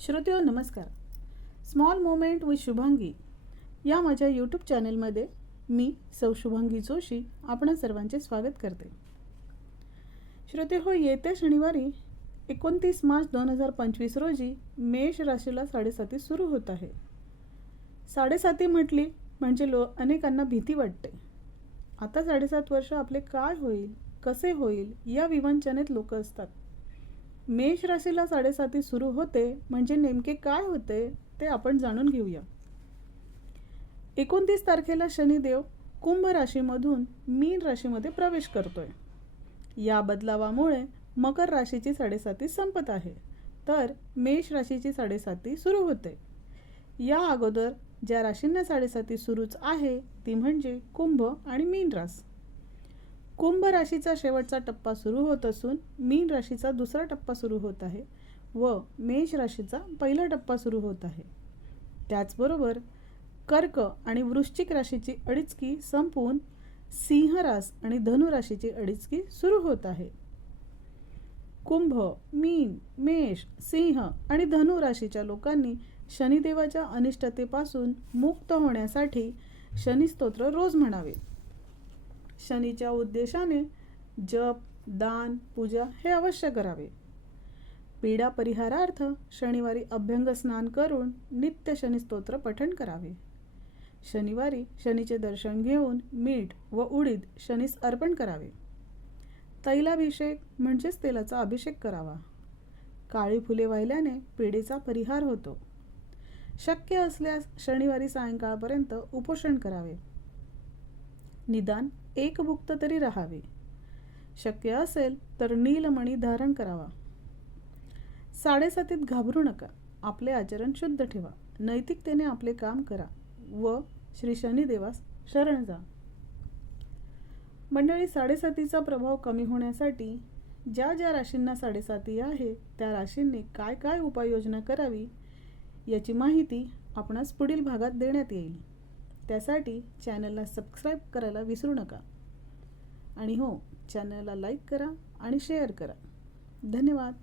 श्रोतेहो नमस्कार. Small moment with Shubhangi या माझ्या यूट्यूब चॅनलमध्ये मी सौ शुभांगी जोशी आपणा सर्वांचे स्वागत करते. श्रोतेहो, येत्या शनिवारी 29 मार्च 2025 रोजी मेष राशीला 7:30 सुरू होत आहे. 7:30 म्हटली म्हणजे अनेकांना भीती वाटते. आता 7.5 वर्ष आपले काय होईल, कसे होईल या विवंचनेत लोक असतात. मेष राशीला 7:30 सुरू होते म्हणजे नेमके काय होते ते आपण जाणून घेऊया. 29 तारखेला शनिदेव कुंभ राशीमधून मीन राशीमध्ये प्रवेश करतोय. या बदलावामुळे मकर राशीची 7:30 संपत आहे, तर मेष राशीची 7:30 सुरू होते. या अगोदर ज्या राशींना 7:30 सुरूच आहे ती म्हणजे कुंभ आणि मीन रास. कुंभ राशीचा शेवटचा टप्पा सुरू होत असून मीन राशीचा दुसरा टप्पा सुरू होत आहे व मेष राशीचा पहिला टप्पा सुरू होत आहे. त्याचबरोबर कर्क आणि वृश्चिक राशीची अडीचकी संपून सिंह रास आणि धनु राशीची अडीचकी सुरू होत आहे. कुंभ, मीन, मेष, सिंह आणि धनु राशीच्या लोकांनी शनिदेवाच्या अनिष्टतेपासून मुक्त होण्यासाठी शनिस्तोत्र रोज म्हणावे. शनीच्या उद्देशाने जप, दान, पूजा हे अवश्य करावे. पीडा परिहारार्थ शनिवारी अभ्यंग स्नान करून नित्य शनिस्तोत्र पठण करावे. शनिवारी शनीचे दर्शन घेऊन मीठ व उडीद शनीस अर्पण करावे. तैलाभिषेक म्हणजेच तेलाचा अभिषेक करावा. काळी फुले वाहिल्याने पीडेचा परिहार होतो. शक्य असल्यास शनिवारी सायंकाळपर्यंत उपोषण करावे. निदान एक भुक्त तरी राहावे. शक्य असेल तर नीलमणी धारण करावा. 7:30 घाबरू नका. आपले आचरण शुद्ध ठेवा. नैतिकतेने आपले काम करा व श्री शनिदेवास शरण जा. मंडळी, 7:30चा प्रभाव कमी होण्यासाठी ज्या ज्या राशींना 7:30 आहे त्या राशींनी काय काय उपाययोजना करावी याची माहिती आपणास पुढील भागात देण्यात येईल. त्यासाठी चॅनलला सबस्क्राईब करायला विसरू नका. आणि हो, चॅनलला लाईक करा आणि शेअर करा. धन्यवाद.